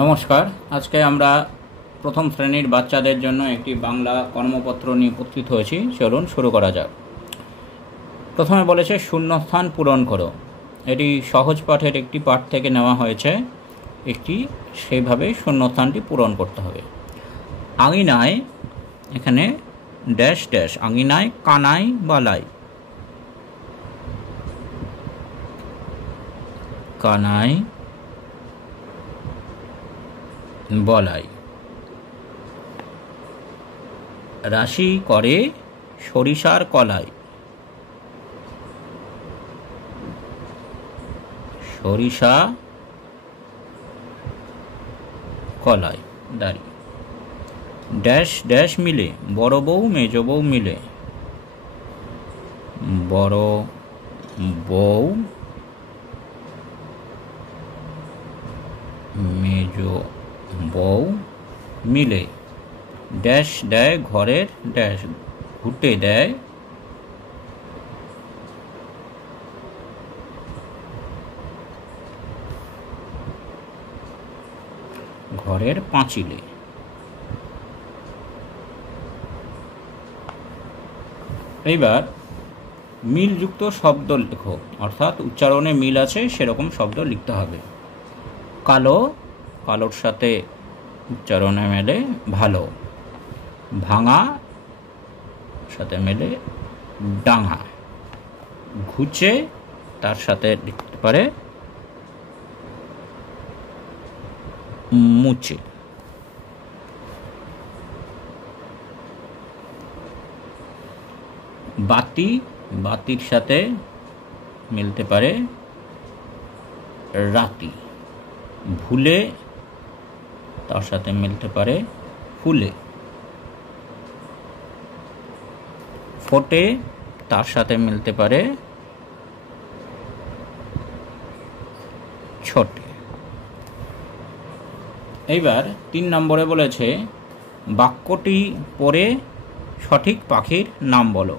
নমস্কার। আজকে আমরা প্রথম শ্রেণীর বাচ্চাদের জন্য একটি বাংলা কর্মপত্র নিয়ে উপস্থিত হয়েছি। চলুন শুরু করা যাক। প্রথমে বলেছে শূন্যস্থান পূরণ করো। এটি সহজ পাঠের একটি পাঠ থেকে নেওয়া হয়েছে। সেইভাবে শূন্যস্থানটি পূরণ করতে হবে। আঙিনায়, এখানে ড্যাশ ড্যাশ, আঙিনায় কানাই বালাই, কানাই বলাই। রাশি করে সরিষার কলাই, সরিষা কলাই দাঁড়ি। ড্যাশ ড্যাশ মিলে, বড় বউ মেজ বউ মিলে, বড় বউ মেজ বউ মিলে। ড্যাশ দেয় ঘরের ড্যাশ, ঘুটে দেয় ঘরের পাঁচিলে। এইবার মিলযুক্ত শব্দ লেখো, অর্থাৎ উচ্চারণে মিল আছে সেরকম শব্দ লিখতে হবে। কালো, কালোর সাথে উচ্চারণে মেলে ভালো। ভাঙা সাথে মেলে ডাঙা। ঘুচে, তার সাথে লিখতে পারে মুচে। বাতি, বাতির সাথে মিলতে পারে রাতি। ভুলে, তার সাথে মিলতে পারে ফুলে। ফোটে, তার সাথে মিলতে পারে ছোটে। এইবার 3 নম্বরে বলেছে বাক্যটি পড়ে সঠিক পাখির নাম বলো।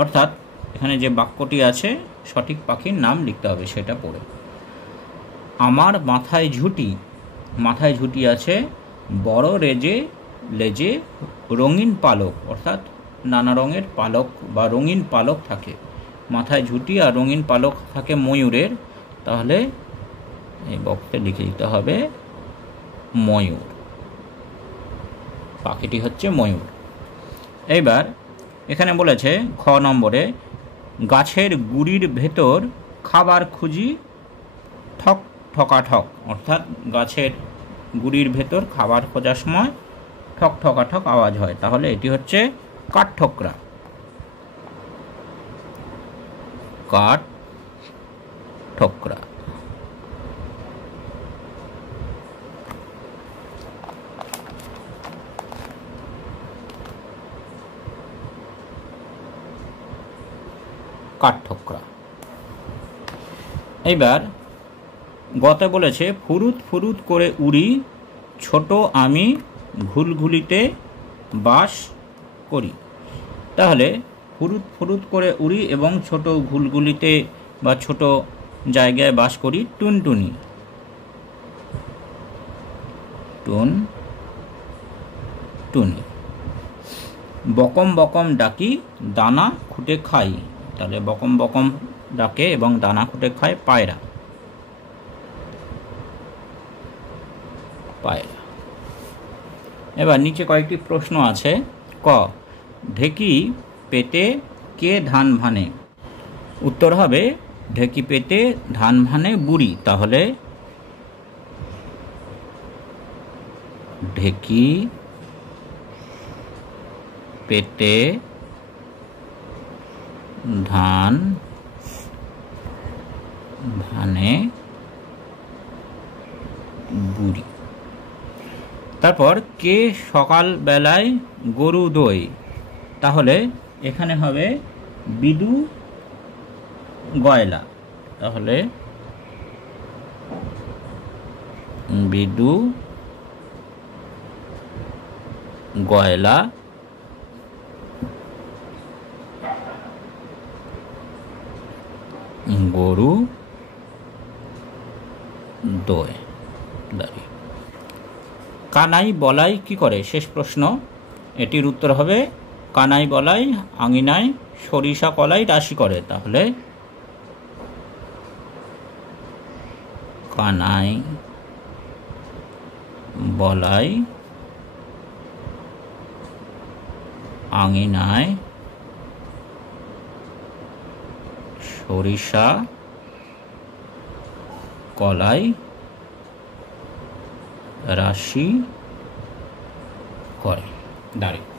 অর্থাৎ এখানে যে বাক্যটি আছে সঠিক পাখির নাম লিখতে হবে সেটা পড়ে। আমার মাথায় ঝুঁটি, মাথায় ঝুঁটি আছে বড় রেজে লেজে রঙিন পালক, অর্থাৎ নানা রঙের পালক বা রঙিন পালক থাকে। মাথায় ঝুঁটি আর রঙিন পালক থাকে ময়ূরের, তাহলে এই বক্সে লিখে দিতে হবে ময়ূর। পাখিটি হচ্ছে ময়ূর। এইবার এখানে বলেছে খ নম্বরে গাছের গুড়ির ভেতর খাবার খুঁজি ঠক ঠকাঠক, অর্থাৎ গাছের গুড়ির ভেতর খাবার খোঁজার সময় ঠক ঠকাঠক আওয়াজ হয়, তাহলে এটি হচ্ছে কাঠঠোকরা। কাঠঠোকরা। কাঠঠোকরা। এইবার গতে বলেছে ফুরুত ফুরুত করে উড়ি ছোট আমি ঘুলঘুলিতে বাস করি। তাহলে ফুরুত ফুরুত করে উড়ি এবং ছোট ঘুলঘুলিতে বা ছোট জায়গায় বাস করি টুনটুনি। টুনটুনি। বকম বকম ডাকি দানা খুঁটে খাই, তাহলে বকম বকম ডাকে এবং দানা খুঁটে খায় পায়রা। পায়রা। এবার নিচে কয়েকটি প্রশ্ন আছে। ক, ঢেকি পেতে কে ধান ভানে? উত্তর হবে ঢেকি পেতে ধান ভানে বুড়ি। তাহলে ঢেকি পেতে ধান ভানে বুড়ি। তারপর কে সকাল বেলায় গরু দই? তাহলে এখানে হবে বিদু গয়লা। তাহলে বিদু গয়লা গরু দই। দাঁড়িয়ে কানাই বলাই কি করে? শেষ প্রশ্ন, এটির উত্তর হবে কানাই বলাই আঙিনায় সরিষা কলাই রাশি করে। তাহলে কানাই বলাই আঙিনায় সরিষা কলাই রাশি করে। দাঁড়িয়ে